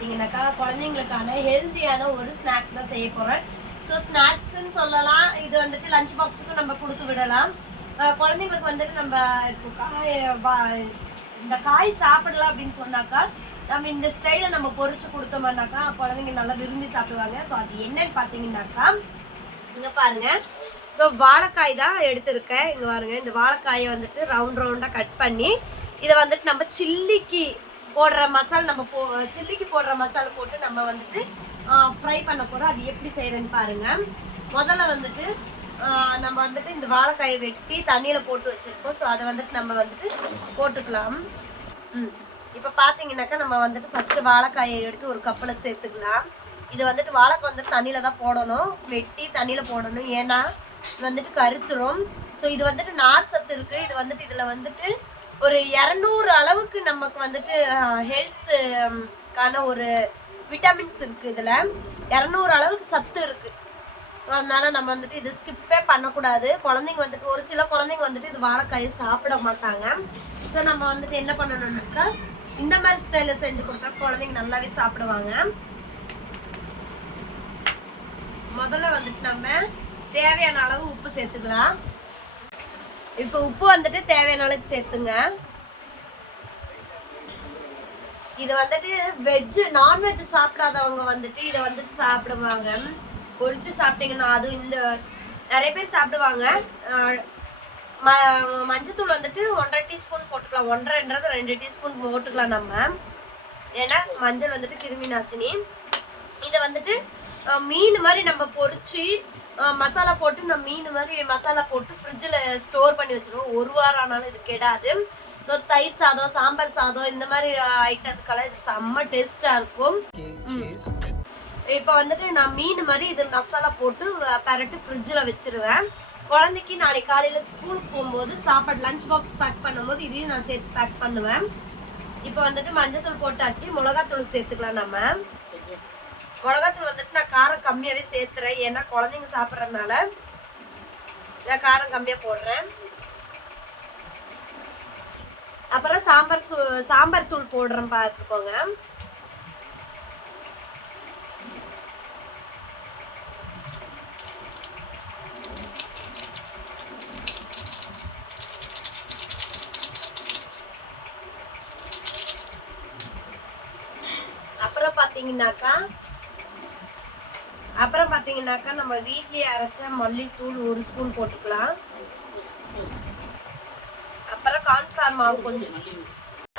பார்த்தீங்கன்னாக்கா குழந்தைங்களுக்கான ஹெல்த்தியான ஒரு ஸ்நாக் தான் செய்ய போகிறேன் ஸோ ஸ்நாக்ஸ்ன்னு சொல்லலாம். இது வந்துட்டு லஞ்ச் பாக்ஸுக்கும் நம்ம கொடுத்து விடலாம். குழந்தைங்களுக்கு வந்துட்டு நம்ம இப்போ காய் வா- இந்த காய் சாப்பிடலாம் அப்படின்னு சொன்னாக்கா நம்ம இந்த ஸ்டைலில் நம்ம பொறிச்சு கொடுத்தோம்னாக்கா குழந்தைங்க நல்லா விரும்பி சாப்பிடுவாங்க. ஸோ அது என்னன்னு பார்த்தீங்கன்னாக்கா இங்கே பாருங்க. ஸோ வாழைக்காய் தான் எடுத்திருக்கேன். இங்கே பாருங்க. இந்த வாழைக்காயை வந்துட்டு ரவுண்ட் ரவுண்டாக கட் பண்ணி இதை வந்துட்டு நம்ம சில்லிக்கு போடுற மசால் நம்ம போ சில்லிக்கு போடுற மசாலா போட்டு நம்ம வந்துட்டு ஃப்ரை பண்ண போகிறோம் அது எப்படி செய்கிறேன்னு பாருங்கள் முதல்ல வந்துட்டு நம்ம வந்துட்டு இந்த வாழைக்காயை வெட்டி தண்ணியில் போட்டு வச்சுருக்கோம். ஸோ அதை வந்துட்டு நம்ம வந்துட்டு போட்டுக்கலாம். ம். இப்போ பார்த்தீங்கன்னாக்கா நம்ம வந்துட்டு ஃபஸ்ட்டு வாழைக்காயை எடுத்து ஒரு கப்பில் சேர்த்துக்கலாம். இது வந்துட்டு வாழைக்காய் வந்துட்டு தண்ணியில் தான் போடணும். வெட்டி தண்ணியில் போடணும். ஏன்னா இது வந்துட்டு கருத்துரும். ஸோ இது வந்துட்டு நார் சத்து இருக்குது இது வந்துட்டு இதில் வந்துட்டு ஒரு இரநூறு அளவுக்கு நமக்கு வந்துட்டு ஹெல்த்துக்கான ஒரு விட்டமின்ஸ் இருக்குது இதில். இரநூறு அளவுக்கு சத்து இருக்குது ஸோ அதனால நம்ம வந்துட்டு இது ஸ்கிப்பே பண்ணக்கூடாது. குழந்தைங்க வந்துட்டு ஒரு சில குழந்தைங்க வந்துட்டு இது வாழைக்காயை சாப்பிட மாட்டாங்க. ஸோ நம்ம வந்துட்டு என்ன பண்ணணும்னாக்கா இந்த மாதிரி ஸ்டைலில் செஞ்சு கொடுத்தா குழந்தைங்க நல்லாவே சாப்பிடுவாங்க. முதல்ல வந்துட்டு நம்ம தேவையான அளவு உப்பு சேர்த்துக்கலாம். இப்போ உப்பு வந்துட்டு தேவையான அளவுக்கு சேர்த்துங்க. இது வந்துட்டு வெஜ்ஜு நான்வெஜ் சாப்பிடாதவங்க வந்துட்டு இதை வந்துட்டு சாப்பிடுவாங்க. பொரிச்சு சாப்பிட்டீங்கன்னா அதுவும் இந்த நிறைய பேர் சாப்பிடுவாங்க. ம மஞ்சத்தூள் வந்துட்டு ஒன்றரை டீஸ்பூன் போட்டுக்கலாம். ஒன்றரைன்றது ரெண்டு டீஸ்பூன் போட்டுக்கலாம் நம்ம. ஏன்னா மஞ்சள் வந்துட்டு கிருமி நாசினி. இதை வந்துட்டு மீன் மாதிரி நம்ம பொறிச்சு மசாலா போட்டு நம்ம மீன் மாதிரி மசாலா போட்டு ஃப்ரிட்ஜில் ஸ்டோர் பண்ணி வச்சிருவோம். ஒரு வாரம் ஆனாலும் இது கெடாது. ஸோ தயிர் சாதம் சாம்பார் சாதம் இந்த மாதிரி ஐட்டத்துக்கெல்லாம் இது செம்ம டேஸ்டாக இருக்கும். இப்போ வந்துட்டு நான் மீன் மாதிரி இது மசாலா போட்டு பரட்டி ஃப்ரிட்ஜில் வச்சிருவேன். குழந்தைக்கு நாளைக்கு காலையில் ஸ்கூலுக்கு போகும்போது சாப்பாடு லஞ்ச் பாக்ஸ் பேக் பண்ணும்போது இதையும் நான் சேர்த்து பேக் பண்ணுவேன். இப்போ வந்துட்டு மஞ்சத்தூள் போட்டாச்சு. மிளகாத்தூள் சேர்த்துக்கலாம் நம்ம. மிளகாத்தூள் வந்துட்டு நான் காரம் கம்மியாகவே சேர்த்துறேன். ஏன்னா குழந்தைங்க சாப்பிட்றதுனால நான் காரம் கம்மியாக போடுறேன். அப்புறம் சாம்பார் சூ சாம்பார் தூள் போடுறேன் பார்த்துக்கோங்க அப்புறம் பார்த்தீங்கன்னாக்கா அப்புறம் பார்த்தீங்கன்னாக்கா நம்ம வீட்லேயே அரைச்ச மல்லித்தூள் ஒரு ஸ்பூன் போட்டுக்கலாம். அப்புறம் கார்ன்ஃப்ளவர் மாவு கொஞ்சம்.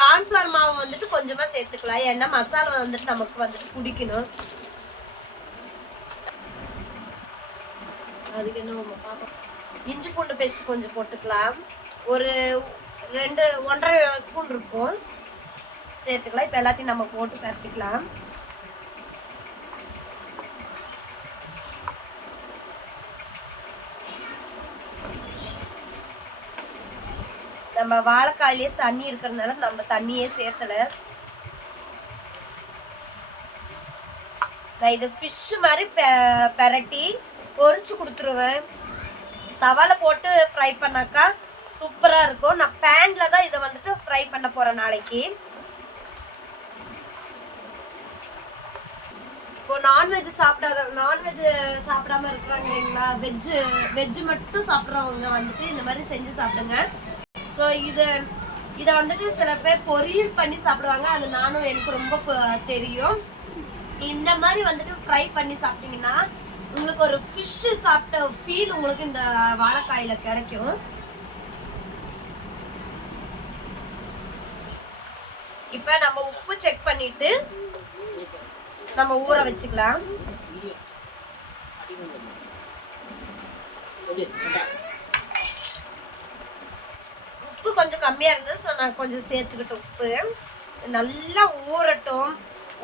கார்ன்ஃப்ளவர் மாவு வந்துட்டு கொஞ்சமா சேர்த்துக்கலாம். ஏன்னா மசாலா வந்துட்டு நமக்கு வந்துட்டு பிடிக்கணும். அதுக்கு என்ன இஞ்சி பூண்டு பேஸ்ட் கொஞ்சம் போட்டுக்கலாம். ஒரு ரெண்டு ஒன்றரை ஸ்பூன் இருக்கும். சேர்த்துக்கலாம். இப்போ எல்லாத்தையும் நம்ம போட்டு பரட்டிக்கலாம் நம்ம வாழைக்காயிலே தண்ணி இருக்கிறதுனால நம்ம தண்ணியே சேர்த்தல நான் இது ஃபிஷ் மாதிரி பெ- பெரட்டி பொறிச்சு கொடுத்துருவேன். தவளை போட்டு ஃப்ரை பண்ணாக்கா சூப்பராக இருக்கும். நான் பேனில் தான் இதை வந்துட்டு ஃப்ரை பண்ண போகிறேன் நாளைக்கு. இப்போ நான்வெஜ் சாப்பிடாத நான்வெஜ் சாப்பிடாம இருக்கிறாங்க இல்லைங்களா? வெஜ்ஜு வெஜ்ஜு மட்டும் சாப்பிட்றவங்க வந்துட்டு இந்த மாதிரி செஞ்சு சாப்பிடுங்க. ஸோ இது இதை வந்துட்டு சில பேர் பொரியல் பண்ணி சாப்பிடுவாங்க. அது நானும் எனக்கு ரொம்ப தெரியும். இந்த மாதிரி வந்துட்டு ஃப்ரை பண்ணி சாப்பிட்டீங்கன்னா உங்களுக்கு ஒரு ஃபிஷ்ஷு சாப்பிட்ட ஃபீல் உங்களுக்கு இந்த வாழைக்காயில கிடைக்கும். இப்போ நம்ம உப்பு செக் பண்ணிட்டு நம்ம ஊற வச்சுக்கலாம். உப்பு கொஞ்சம் கம்மியாக இருந்தது ஸோ நான் கொஞ்சம் சேர்த்துக்கிட்டேன் உப்பு. நல்லா ஊறட்டும்.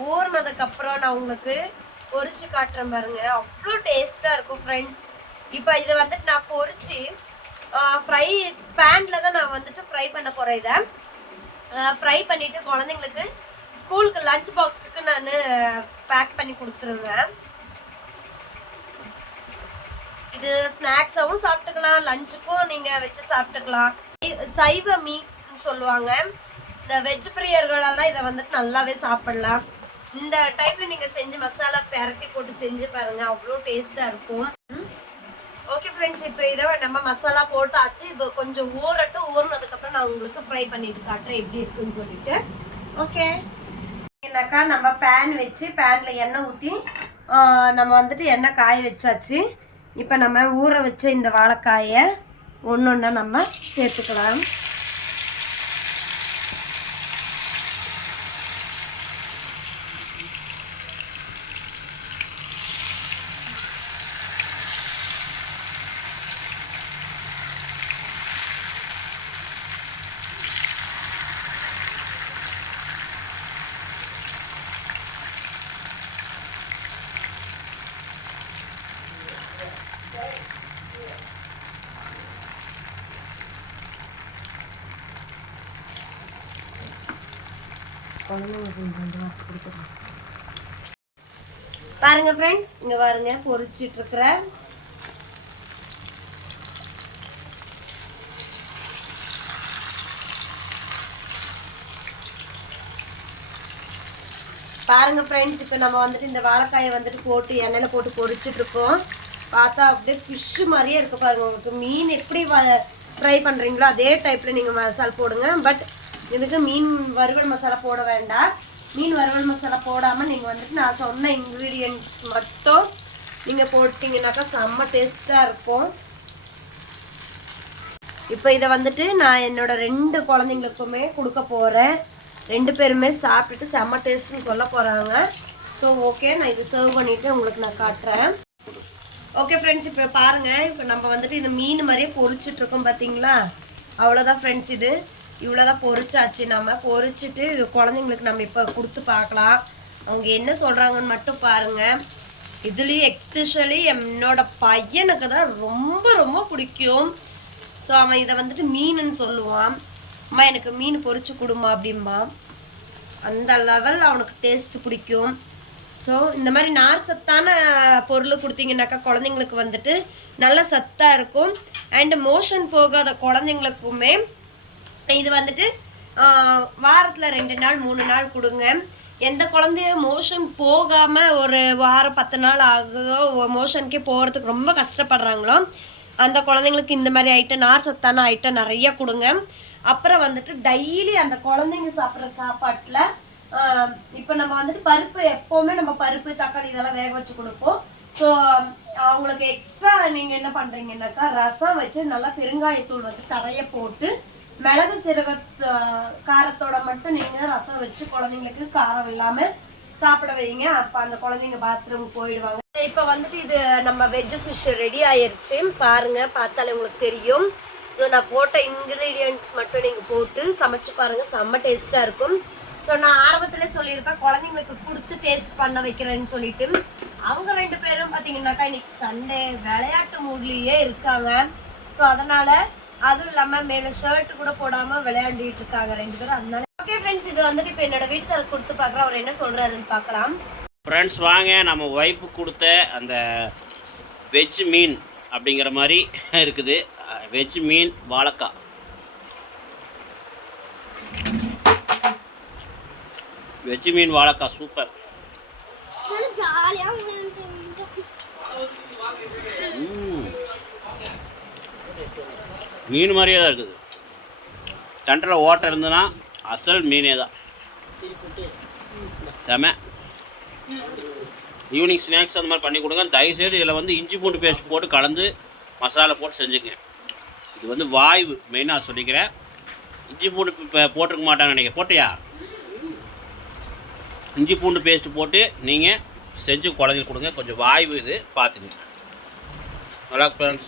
ஊறினதுக்கப்புறம் நான் உங்களுக்கு பொறிச்சு காட்டுறேன் பாருங்க. அவ்வளோ டேஸ்ட்டாக இருக்கும் ஃப்ரெண்ட்ஸ் இப்போ இதை வந்துட்டு நான் பொறிச்சு ஃப்ரை பேனில் தான் நான் வந்துட்டு ஃப்ரை பண்ண போகிறேன் இதை. ஃப்ரை பண்ணிவிட்டு குழந்தைங்களுக்கு ஸ்கூலுக்கு லஞ்ச் பாக்ஸுக்கு நான் பேக் பண்ணி கொடுத்துருவேன். இது ஸ்நாக்ஸாகவும் சாப்பிட்டுக்கலாம் லஞ்சுக்கும் நீங்கள் வச்சு சாப்பிட்டுக்கலாம். சைவ மீன் சொல்லுவாங்க. இந்த வெஜ் பிரியர்களெல்லாம் இதை வந்துட்டு நல்லாவே சாப்பிடலாம். இந்த டைப்ல நீங்க செஞ்சு மசாலா பெரட்டி போட்டு செஞ்சு பாருங்க. அவ்வளோ டேஸ்டா இருக்கும். ஓகே ஃப்ரெண்ட்ஸ் இப்போ இதை நம்ம மசாலா போட்டாச்சு. இது கொஞ்சம் ஊறட்டும். ஊறினதுக்கப்புறம் நான் உங்களுக்கு ஃப்ரை பண்ணிட்டு காட்டுறேன் எப்படி இருக்குன்னு சொல்லிட்டு. ஓகே என்னக்கா நம்ம பேன் வச்சு பேனில் எண்ணெய் ஊற்றி நம்ம வந்துட்டு எண்ணெய் காய வச்சாச்சு. இப்போ நம்ம ஊற வச்ச இந்த வாழைக்காயை ஒன்று ஒன்றா நம்ம சேர்த்துக்கலாம். பாருங்க ஃப்ரெண்ட்ஸ் இங்க பாருங்க பொரிச்சிட்டு இருக்கிறேன் பாருங்க ஃப்ரெண்ட்ஸ் இப்போ நம்ம வந்துட்டு இந்த வாழைக்காயை வந்துட்டு போட்டு எண்ணெயில் போட்டு பொரிச்சிட்டு இருக்கோம் பார்த்தா அப்படியே ஃபிஷ்ஷு மாதிரியே இருக்கு பாருங்க உங்களுக்கு. மீன் எப்படி ஃப்ரை பண்ணுறீங்களோ அதே டைப்பில் நீங்கள் மசால் போடுங்க. பட் இதுக்கு மீன் வறுவல் மசாலா போட வேண்டாம். மீன் வறுவல் மசாலா போடாமல் நீங்கள் வந்துட்டு நான் சொன்ன இன்க்ரீடியன்ட் மட்டும் நீங்கள் போட்டிங்கனாக்கா செம்ம டேஸ்ட்டாக இருக்கும். இப்போ இதை வந்துட்டு நான் என்னோடய ரெண்டு குழந்தைங்களுக்குமே கொடுக்க போகிறேன் ரெண்டு பேருமே சாப்பிட்டுட்டு செம்ம டேஸ்ட்னு சொல்ல போகிறாங்க ஸோ ஓகே நான் இது சர்வ் பண்ணிவிட்டு உங்களுக்கு நான் காட்டுறேன். ஓகே ஃப்ரெண்ட்ஸ் இப்போ பாருங்கள் இப்போ நம்ம வந்துட்டு இது மீன் மாதிரியே பொறிச்சிட்ருக்கோம் பார்த்தீங்களா அவ்வளோதான் ஃப்ரெண்ட்ஸ் இது. இவ்வளோதான் பொறிச்சாச்சு. நம்ம பொறிச்சிட்டு இது குழந்தைங்களுக்கு நம்ம இப்போ கொடுத்து பார்க்கலாம். அவங்க என்ன சொல்கிறாங்கன்னு மட்டும் பாருங்கள் இதுலேயும் எக்ஸ்பெஷலி என்னோட பையனுக்கு தான் ரொம்ப ரொம்ப பிடிக்கும். ஸோ அவன் இதை வந்துட்டு மீனுன்னு சொல்லுவான். அம்மா எனக்கு மீன் பொறிச்சு கொடுமா அப்படிம்பா. அந்த லெவல் அவனுக்கு டேஸ்ட் பிடிக்கும். ஸோ இந்த மாதிரி நார் சத்தான பொருள் கொடுத்தீங்கன்னாக்கா குழந்தைங்களுக்கு வந்துட்டு நல்ல சத்தாக இருக்கும். அண்ட் மோஷன் போகாத குழந்தைங்களுக்குமே இது வந்துட்டு வாரத்தில் ரெண்டு நாள் மூணு நாள் கொடுங்க. எந்த குழந்தைய மோஷன் போகாமல் ஒரு வாரம் பத்து நாள் ஆகுதோ மோஷனுக்கே போகிறதுக்கு ரொம்ப கஷ்டப்படுறாங்களோ அந்த குழந்தைங்களுக்கு இந்த மாதிரி ஐட்டம் நார் சத்தான ஐட்டம் நிறைய கொடுங்க. அப்புறம் வந்துட்டு டெய்லி அந்த குழந்தைங்க சாப்பிட்ற சாப்பாட்டில் இப்போ நம்ம வந்துட்டு பருப்பு எப்போவுமே நம்ம பருப்பு தக்காளி இதெல்லாம் வேக வச்சு கொடுப்போம். ஸோ அவங்களுக்கு எக்ஸ்ட்ரா நீங்கள் என்ன பண்ணுறீங்கன்னாக்கா ரசம் வச்சு நல்லா பெருங்காயத்தூள் வந்து தரைய போட்டு மிளகு சீரக காரத்தோட மட்டும் நீங்கள் ரசம் வச்சு குழந்தைங்களுக்கு காரம் இல்லாமல் சாப்பிட வைங்க. அப்போ அந்த குழந்தைங்க பாத்ரூம் போயிடுவாங்க. இப்போ வந்துட்டு இது நம்ம வெஜ் ஃபிஷ் ரெடி ஆயிடுச்சு பாருங்க பார்த்தாலே உங்களுக்கு தெரியும். ஸோ நான் போட்ட இன்க்ரீடியன்ட்ஸ் மட்டும் நீங்கள் போட்டு சமைச்சு பாருங்க. செம்ம டேஸ்ட்டாக இருக்கும். ஸோ நான் ஆரம்பத்தில் சொல்லியிருப்பேன் குழந்தைங்களுக்கு கொடுத்து டேஸ்ட் பண்ண வைக்கிறேன்னு சொல்லிட்டு. அவங்க ரெண்டு பேரும் பார்த்தீங்கன்னாக்கா இன்னைக்கு சண்டே விளையாட்டு மூட்லேயே இருக்காங்க. ஸோ அதனால் அதுவும் இல்லாமல் மேலே ஷர்ட் கூட போடாமல் விளையாண்டிட்டு இருக்காங்க ரெண்டு பேரும். அதனால ஓகே ஃப்ரெண்ட்ஸ் இது வந்துட்டு இப்போ என்னோட வீட்டுக்காரர் கொடுத்து பார்க்குறேன் அவர் என்ன சொல்கிறாருன்னு பார்க்கலாம். ஃப்ரெண்ட்ஸ் வாங்க. நம்ம ஒய்ஃபு கொடுத்த அந்த வெஜ் மீன் அப்படிங்கிற மாதிரி இருக்குது. வெஜ் மீன் வாழைக்காய். வெஜ் மீன் வாழைக்காய் சூப்பர் ம். மீன் மாதிரியே தான் இருக்குது. சென்டரில் ஓட்டை இருந்ததுன்னா அசல் மீனே தான். செம. ஈவினிங் ஸ்நாக்ஸ் அந்த மாதிரி பண்ணி கொடுங்க. தயவுசெய்து இதில் வந்து இஞ்சி பூண்டு பேஸ்ட் போட்டு கலந்து மசாலா போட்டு செஞ்சுங்க இது வந்து வாய்வு மெயினாக சொல்லிக்கிறேன். இஞ்சி பூண்டு இப்போ போட்டிருக்க மாட்டாங்க நீங்கள் போட்டியா? இஞ்சி பூண்டு பேஸ்ட் போட்டு நீங்கள் செஞ்சு குழந்தைங்களுக்கு கொடுங்க. கொஞ்சம் வாய்வு இது. பார்த்துங்க நல்லா ஃப்ரெண்ட்ஸ்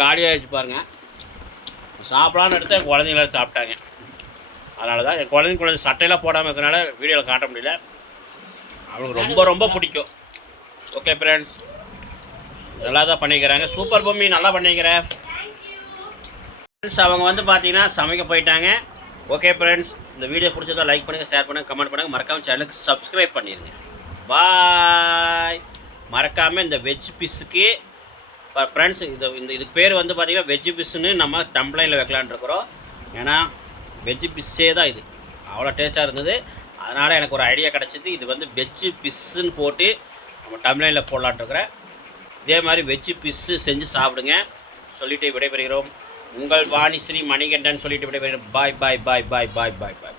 காலியாகிடுச்சு பாருங்கள் சாப்பிடலான்னு எடுத்து என் குழந்தைங்களாம் சாப்பிட்டாங்க. அதனால தான் என் குழந்தைங்க குழந்தை சட்டையெல்லாம் போடாமல் இருக்கிறனால வீடியோவில் காட்ட முடியல. அவங்களுக்கு ரொம்ப ரொம்ப பிடிக்கும். ஓகே ஃப்ரெண்ட்ஸ் நல்லா தான் பண்ணிக்கிறாங்க. சூப்பர் பொம்மி நல்லா பண்ணிக்கிறேன் ஃப்ரெண்ட்ஸ் அவங்க வந்து பார்த்தீங்கன்னா சமைக்க போயிட்டாங்க. ஓகே ஃப்ரெண்ட்ஸ் இந்த வீடியோ பிடிச்சதா லைக் பண்ணுங்கள் ஷேர் பண்ணுங்கள் கமெண்ட் பண்ணுங்கள் மறக்காமல் சேனலுக்கு சப்ஸ்கிரைப் பண்ணிடுங்க பாய் மறக்காமல் இந்த வெஜ் பீஸுக்கு ஃப்ரெண்ட்ஸ் இது இந்த இதுக்கு பேர் வந்து பார்த்தீங்கன்னா வெஜ் பிஸ்ஸுன்னு நம்ம டம்ப்ளைனில் வைக்கலான்னு இருக்கிறோம். ஏன்னா வெஜ் பிஸ்ஸே தான் இது. அவ்வளோ டேஸ்ட்டாக இருந்தது. அதனால் எனக்கு ஒரு ஐடியா கிடச்சிது. இது வந்து வெஜ்ஜு பிஸ்ஸுன்னு போட்டு நம்ம டம்ளைனில் போடலான்ட்ருக்குறேன் இதே மாதிரி வெஜ்ஜு பிஸ்ஸு செஞ்சு சாப்பிடுங்க. சொல்லிட்டு விடைபெறுகிறோம். உங்கள் வாணிஸ்ரீ மணிகண்டன் சொல்லிட்டு விடைபெறுகிறோம். பாய் பாய் பாய் பாய் பாய் பாய் பாய்